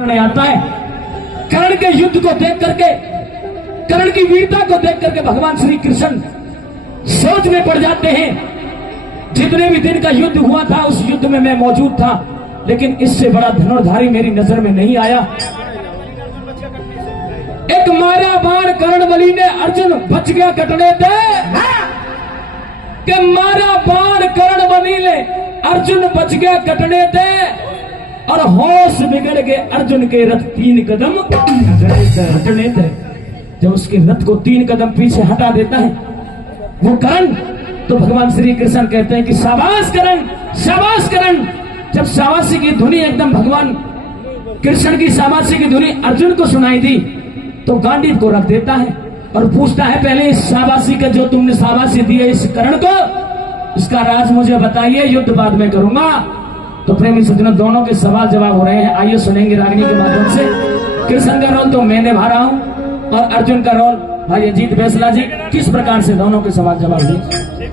आता है। कर्ण के युद्ध को देख करके, कर्ण की वीरता को देख करके भगवान श्री कृष्ण सोच में पड़ जाते हैं। जितने भी दिन का युद्ध हुआ था उस युद्ध में मैं मौजूद था, लेकिन इससे बड़ा धनुर्धारी मेरी नजर में नहीं आया। एक मारा बाण कर्ण बलि ने, अर्जुन बच गया कटने दे। कि मारा बाण कर्ण बलि ने, अर्जुन बच गया कटने दे। और होश बिगड़ गए अर्जुन के रथ 3 कदम हटने थे। जब उसके रथ को 3 कदम पीछे हटा देता है वो कर्ण, तो भगवान श्री कृष्ण कहते हैं कि शाबाश कर्ण, शाबाश कर्ण। जब शाबाशी की धुनी एकदम भगवान कृष्ण की शाबाशी की धुनी अर्जुन को सुनाई दी, तो गांडीव को रख देता है और पूछता है, पहले इस शाबाशी का जो तुमने शाबाशी दी है इस कर्ण को, इसका राज मुझे बताइए, युद्ध बाद में करूंगा। तो प्रेमी सज्जनों, दोनों के सवाल जवाब हो रहे हैं। आइए सुनेंगे रागिनी के माध्यम से। कृष्ण का रोल तो मैंने भरा हूं और अर्जुन का रोल भाई अजीत बैसला जी किस प्रकार से दोनों के सवाल जवाब दिए।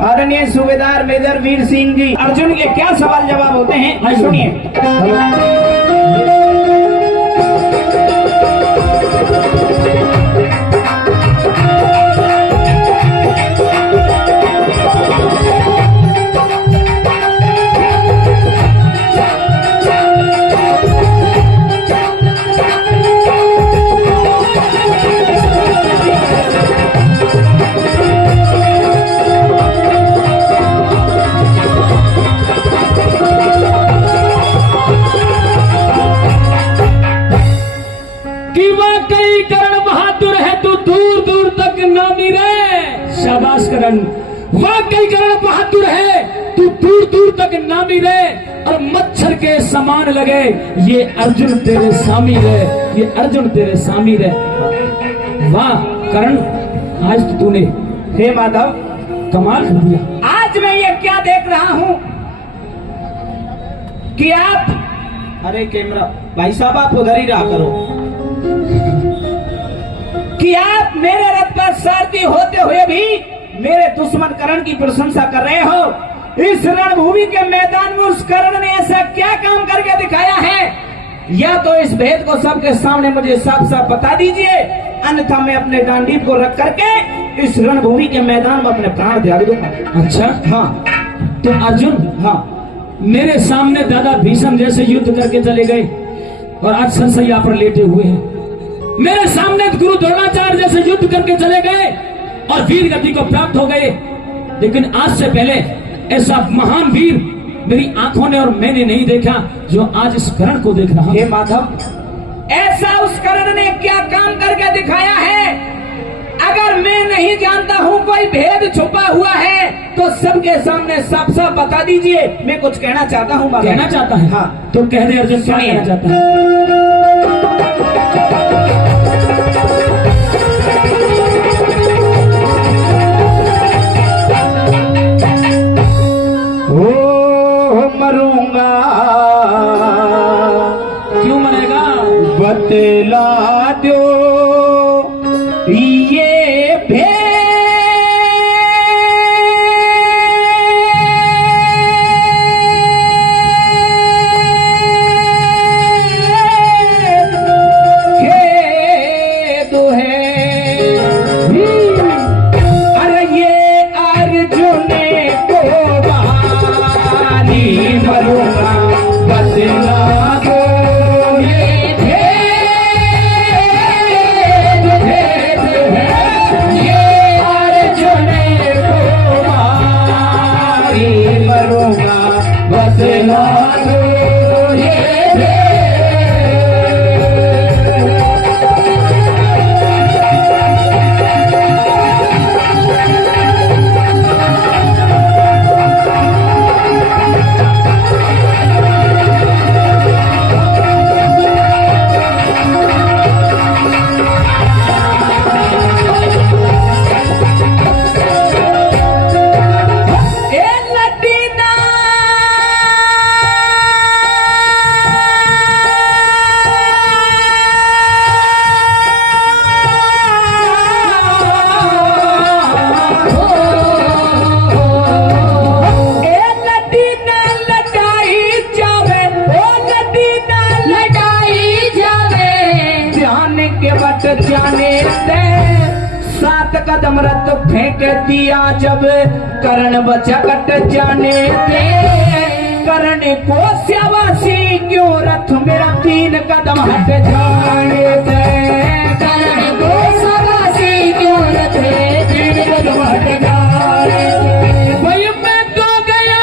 आदरणीय सूबेदार मेजर वीर सिंह जी, अर्जुन के क्या सवाल जवाब होते हैं सुनिए। शाबाश कर्ण, वाकई कर्ण बहादुर है, तू दूर दूर तक नामी रहे और मच्छर के समान लगे। ये अर्जुन तेरे सामी रहे, ये अर्जुन तेरे सामी रहे। वाह कर्ण, आज तो तूने हे माधव कमाल कर दिया। आज मैं ये क्या देख रहा हूं कि आप, अरे कैमरा भाई साहब आप उधर ही रहा करो, कि आप मेरे रथ पर सारथी होते हुए भी मेरे दुश्मन कर्ण की प्रशंसा कर रहे हो। इस रणभूमि के मैदान में उस कर्ण ने ऐसा क्या काम करके दिखाया है, या तो इस भेद को सबके सामने मुझे साफ साफ बता दीजिए, अन्यथा मैं अपने गांडीव को रख करके इस रणभूमि के मैदान में अपने प्राण त्याग दूंगा। अच्छा हाँ, तो अर्जुन, हाँ, मेरे सामने दादा भीष्म जैसे युद्ध करके चले गए और आज सरसैया पर लेटे हुए हैं। मेरे सामने गुरु द्रोणाचार्य जैसे युद्ध करके चले गए और वीर गति को प्राप्त हो गए, लेकिन आज से पहले ऐसा महान वीर मेरी आंखों ने और मैंने नहीं देखा जो आज इस कर्ण को देख रहा हूं। हे माधव, ऐसा उस कर्ण ने क्या काम करके दिखाया है, अगर मैं नहीं जानता हूं कोई भेद छुपा हुआ है तो सबके सामने साफ साफ बता दीजिए। मैं कुछ कहना चाहता हूं। कहना चाहता है? हाँ, तो कह दे अर्जुन, क्या कहना चाहता है? मरूंगा, क्यों मरेगा? बतला दो ये भेद, खेद है। अरे ये अर्जुन को बारी मरूंगा, बतला दो ये भेद। जाने दे। 7 कदम रथ फेंक दिया जब करण बचा कट जाने दे। करण को श्यावासी क्यों रथ मेरा 3 कदम हट जाने दे। करण को श्यावासी क्यों रथ 3 कदम हट जाने दे। भाई मैं तो गया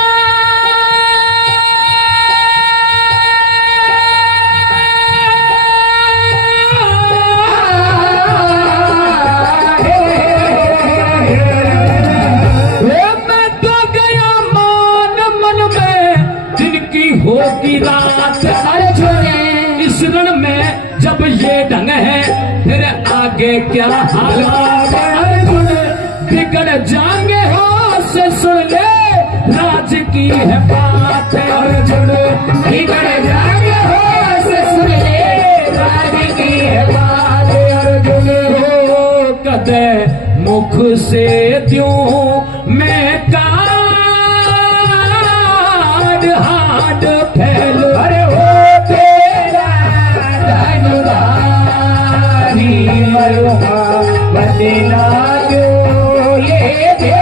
होगी रात। अरे छोड़े इस रण में जब ये ढंग है फिर आगे क्या हालात। अरे छोड़े बिगड़ जाएंगे हो से सुन ले राज की है बात। अरे छोड़े बिगड़ जाएंगे हो से सुन ले राज की है बात। अरे छोड़े हो कदे मुख से द्यूं मैं काट हाथ फैल। अरे हो तेरा धनुधारी मरुआ बदला जो ये दे।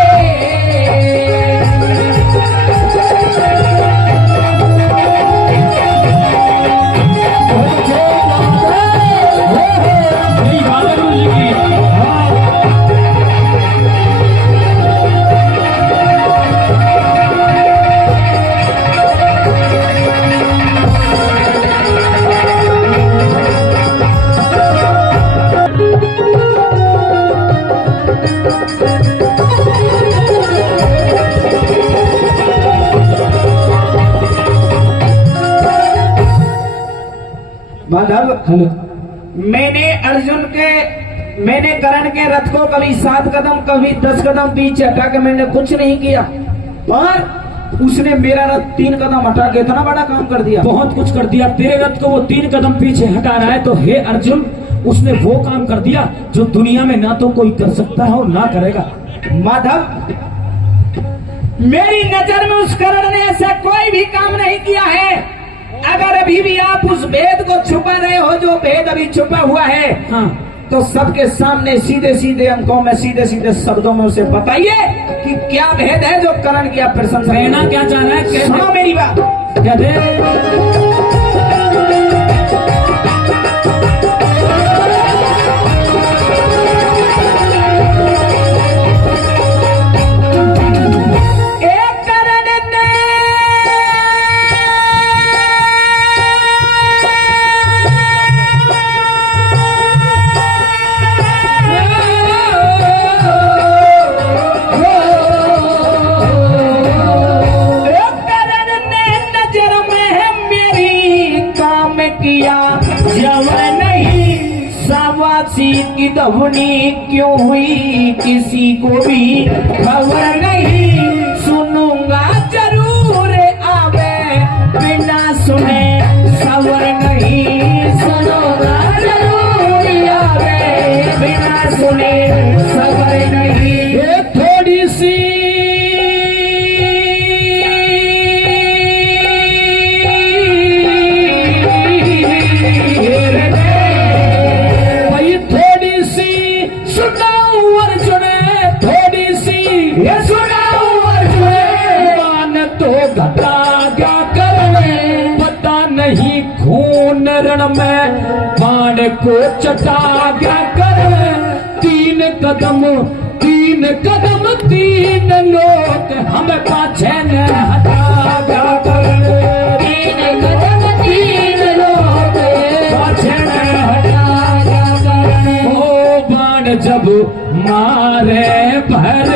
माधव, हेलो। मैंने करण के रथ को कभी 7 कदम कभी 10 कदम पीछे हटा के मैंने कुछ नहीं किया, पर उसने मेरा रथ 3 कदम हटा के इतना बड़ा काम कर दिया। बहुत कुछ कर दिया। तेरे रथ को वो 3 कदम पीछे हटा रहा है तो हे अर्जुन उसने वो काम कर दिया जो दुनिया में ना तो कोई कर सकता है और ना करेगा। माधव, मेरी नजर में उस करण ने ऐसा कोई भी काम नहीं किया है। अगर अभी भी आप उस भेद को छुपा रहे हो जो भेद अभी छुपा हुआ है, हाँ, तो सबके सामने सीधे सीधे अंकों में सीधे सीधे शब्दों में उसे बताइए कि क्या भेद है जो करण की आप प्रशंसा। कहना क्या चाह रहा है? सुनो मेरी बात। क्या दे? की दवनी क्यों हुई किसी को भी खबर नहीं। सुनूंगा जरूर आवे बिना सुने खबर नहीं। सुनूंगा जरूर आवे बिना सुने खबर नहीं। ये थोड़ी सी खून रण में बाण को चटा गया कर। 3 कदम 3 लोग हमें पाछे न हटा गया कर। 3 कदम 3 लोग पाछे न हटा गया कर। ओ बाण जब मारे भर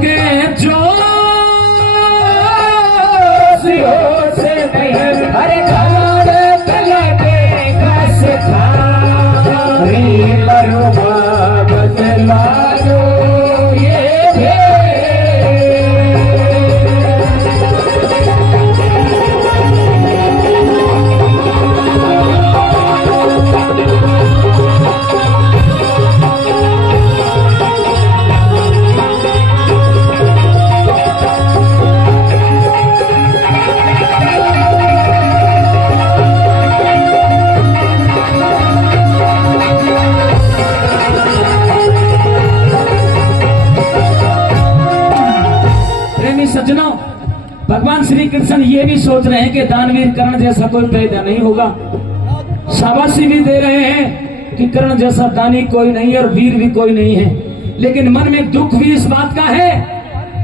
के जो से नहीं। अरे श्री कृष्ण ये भी सोच रहे हैं कि दानवीर कर्ण जैसा कोई पैदा नहीं होगा। शाबाशी भी दे रहे हैं कि कर्ण जैसा दानी कोई नहीं है और वीर भी कोई नहीं है। लेकिन मन में दुख भी इस बात का है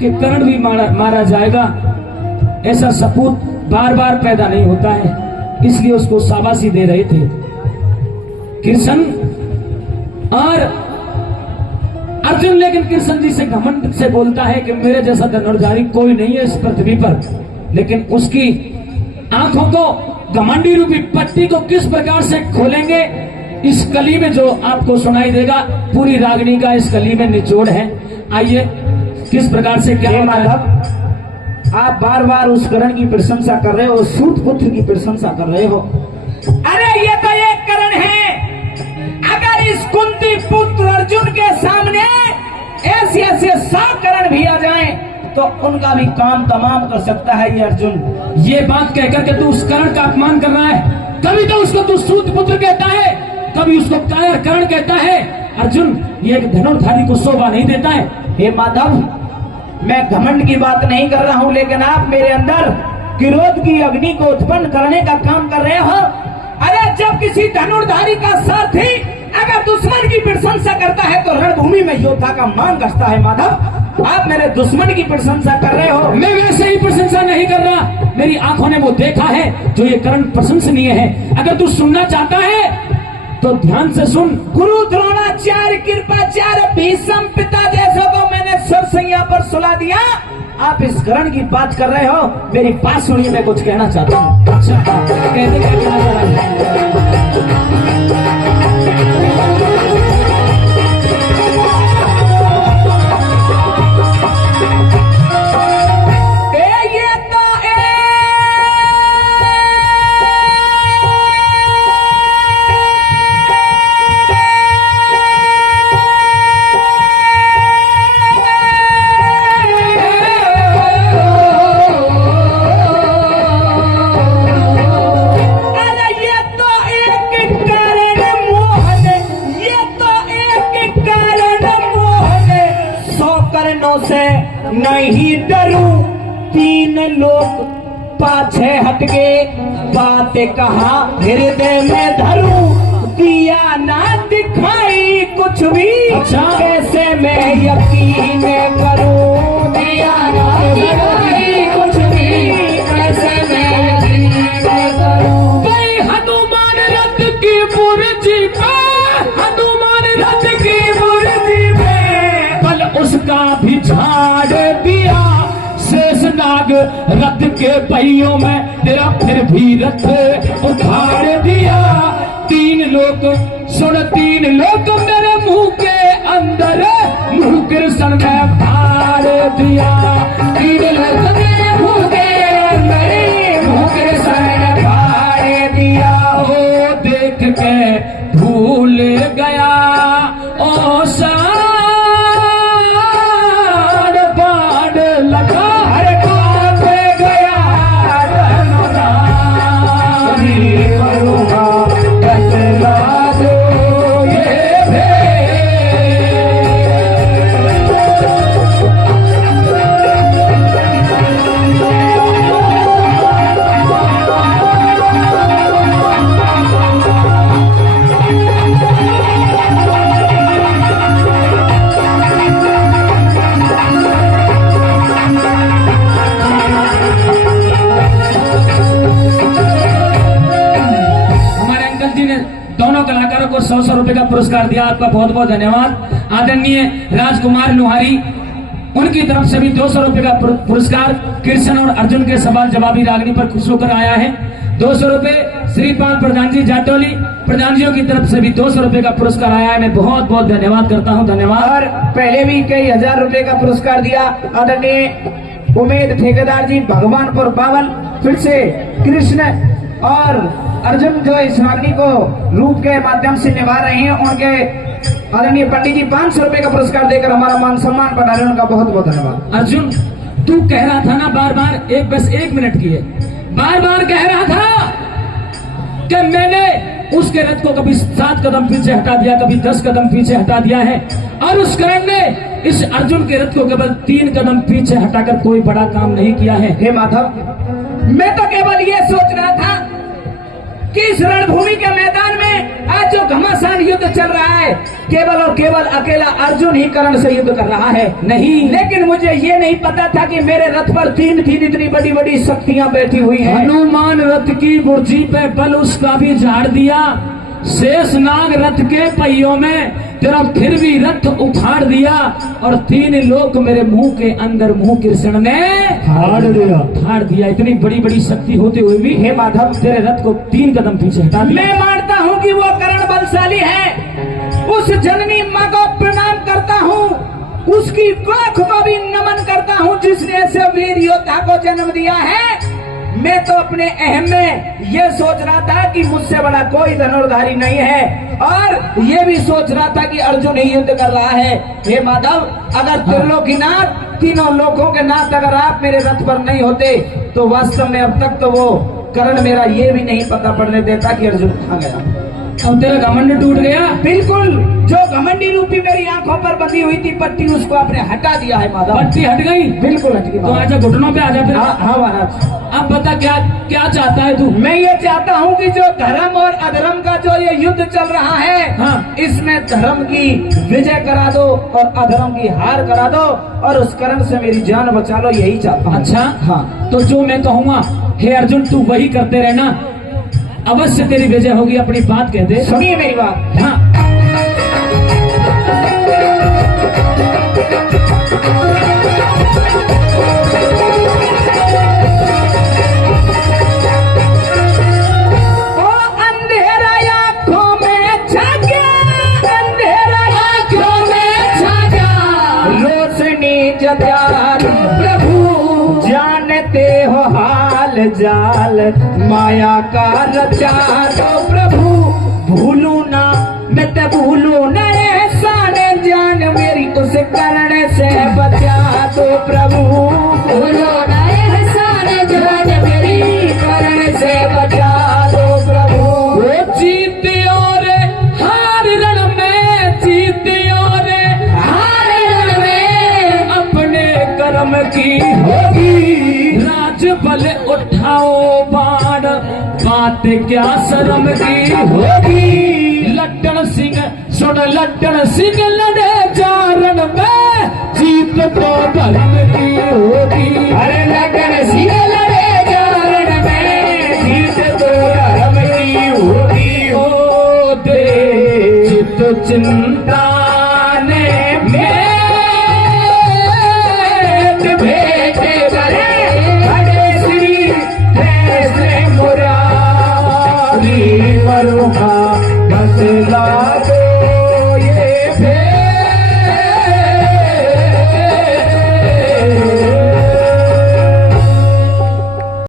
कि कर्ण भी मारा जाएगा। ऐसा सपूत बार बार पैदा नहीं होता है, इसलिए उसको शाबाशी दे रहे थे कृष्ण और अर्जुन। लेकिन कृष्ण जी से घमंड से बोलता है कि मेरे जैसा धनुर्धारी कोई नहीं है इस पृथ्वी पर। लेकिन उसकी आंखों को घमंडी रूपी पट्टी को किस प्रकार से खोलेंगे, इस कली में जो आपको सुनाई देगा। पूरी रागनी का इस कली में निचोड़ है। आइए किस प्रकार से क्या माधव, आप बार बार उस कर्ण की प्रशंसा कर रहे हो, सूत पुत्र की प्रशंसा कर रहे हो। अरे ये तो एक कर्ण है। अगर इस कुंती पुत्र अर्जुन के सामने ऐसे ऐसे 100 कर्ण भी आ जाएं, तो उनका भी काम तमाम कर सकता है ये अर्जुन। ये बात कहकर के तू उस कर्ण का अपमान कर रहा है। कभी तो उसको तू सूत पुत्र कहता है, कभी उसको कायर कर्ण कहता है। अर्जुन, ये एक धनुर्धारी को शोभा नहीं देता है। हे माधव, मैं घमंड की बात नहीं कर रहा हूं, लेकिन आप मेरे अंदर क्रोध की अग्नि को उत्पन्न करने का काम कर रहे हो। अरे जब किसी धनुर्धारी का सारथी अगर दुश्मन की प्रशंसा करता है तो रणभूमि में योद्धा का मान करता है। माधव, आप मेरे दुश्मन की प्रशंसा कर रहे हो। मैं वैसे ही प्रशंसा नहीं कर रहा, मेरी आंखों ने वो देखा है जो ये कर्ण प्रशंसनीय है। अगर तू सुनना चाहता है तो ध्यान से सुन। गुरु द्रोणाचार्य, कृपाचार्य, भीष्म पिता जैसों को मैंने सरसैया पर सुला दिया। आप इस कर्ण की बात कर रहे हो, मेरी बात सुनिए, मैं कुछ कहना चाहता हूँ। अच्छा, कहते क्या कहना चाह रहा है? से नहीं डरूं, 3 लोग पाछे हट गए, बातें कहा हृदय में धरूं, दिया ना दिखाई कुछ भी, कैसे मैं यकीन करूं, दिया ना दिखाई कुछ भी, कैसे मैं यकीन करूं। भाई हनुमान रथ की बुर्जी पे, हनुमान रथ की बुर्जी पे कल उसका भी झाड़ दिया, शेषनाग रथ के पहियों में तेरा फिर भी रथ उखाड़ दिया। 3 लोग सुन, 3 लोग मेरे मुंह के अंदर, मुंह कृष्ण में फाड़ दिया। 3 लोग मेरे मुंह के अंदर, मुंह कृष्ण में फाड़ दिया। ओ देख के भूल गया ओ साड़ बाड़ लगा, अरे कांप गया धनुधारी, करूँगा बतला दो ये भेद। हमारे अंकल जी ने दोनों कलाकारों को 100-100 रुपए का पुरस्कार दिया। आपका बहुत बहुत धन्यवाद। आदरणीय राजकुमार लोहारी, उनकी तरफ से भी 200 रुपए का पुरस्कार कृष्ण और अर्जुन के सवाल जवाबी रागनी पर खुश होकर आया है। 200 रुपए श्रीपाल प्रधान जी जाटोली, प्रधानजियों की तरफ से भी 200 रुपए का पुरस्कार आया है। मैं बहुत बहुत धन्यवाद करता हूँ। धन्यवाद। और पहले भी कई हजार रुपए का पुरस्कार दिया आदरणीय उमेद ठेकेदार जी, भगवानपुर 52। फिर से कृष्ण और अर्जुन जो इस रागनी को रूप के माध्यम से निभा रहे हैं, उनके आदरणीय पंडित जी 500 रुपए का पुरस्कार देकर हमारा मान सम्मान बढ़ा रहे हैं। उनका बहुत बहुत धन्यवाद। अर्जुन, तू कह रहा था ना बार बार, बस 1 मिनट की है, बार बार कह रहा था कि मैंने उसके रथ को कभी 7 कदम पीछे हटा दिया, कभी 10 कदम पीछे हटा दिया है, और उस कर्ण ने इस अर्जुन के रथ को केवल 3 कदम पीछे हटाकर कोई बड़ा काम नहीं किया है। हे माधव, मैं तो केवल ये सोच रहा था कि इस रणभूमि के मैदान में आज जो घमासान युद्ध चल रहा है, केवल और केवल अकेला अर्जुन ही कर्ण से युद्ध कर रहा है। नहीं, लेकिन मुझे ये नहीं पता था कि मेरे रथ पर 3 इतनी बड़ी बड़ी शक्तियां बैठी हुई हैं। हनुमान रथ की बुर्जी पे बल उसका भी झाड़ दिया, शेषनाग रथ के पहियों में तेरा फिर भी रथ उखाड़ दिया, और 3 लोक मेरे मुंह के अंदर मुंह कृष्ण ने फाड़ दिया। इतनी बड़ी बड़ी शक्ति होते हुए भी हे माधव, तेरे रथ को 3 कदम पीछे हटा दिया। मैं मानता हूँ कि वो कर्ण बलशाली है, उस जननी माँ को प्रणाम करता हूँ, उसकी कोख को भी नमन करता हूँ जिसने ऐसे वीर योद्धा को जन्म दिया है। मैं तो अपने अहम में ये सोच रहा था कि मुझसे बड़ा कोई धनुर्धारी नहीं है, और ये भी सोच रहा था कि अर्जुन ही युद्ध कर रहा है। हे माधव, अगर त्रिलोकीनाथ, तीनों लोगों के नाथ अगर आप मेरे रथ पर नहीं होते तो वास्तव में अब तक तो वो कर्ण मेरा ये भी नहीं पता पड़ने देता कि अर्जुन कहाँ गया। अब तेरा घमंड टूट गया। बिल्कुल, जो घमंडी रूपी मेरी आंखों पर बंधी हुई थी पट्टी, उसको आपने हटा दिया है माधव। पट्टी हट गई? बिल्कुल हट गई। तो आजा घुटनों पे आजा फिर। हाँ महाराज। अब बता क्या क्या चाहता है तू? मैं ये चाहता हूँ कि जो धर्म और अधर्म का जो ये युद्ध चल रहा है, हाँ, इसमें धर्म की विजय करा दो और अधर्म की हार करा दो, और उस कर्ण से मेरी जान बचा लो, यही चाहता हूँ। अच्छा, हाँ, तो जो मैं कहूँगा हे अर्जुन तू वही करते रहना, अवश्य तेरी विजय होगी। अपनी बात कह दे। सुनिए मेरी बात। हाँ, प्रभु जानते हो हाल जाल माया का रचा दो प्रभु, भूलू ना मैं तो भूलू न एहसान जान मेरी, उस कर्ण से बचा दो प्रभु, भूलो ना एहसान जान मेरी, कर्ण से बचा दो प्रभु। वो जीत और हार रण में, जीत और हार रण में अपने कर्म की होगी, राज बल उठाओ बाण बात क्या शर्म की होगी। लट्टन सिंह सुन, लट्टन सिंह लड़े चारण में, जीत तो धर्म की होगी। अरे लट्टन सिंह लड़े चारण में, जीत तो धर्म की होगी। ओ दे चित चिंता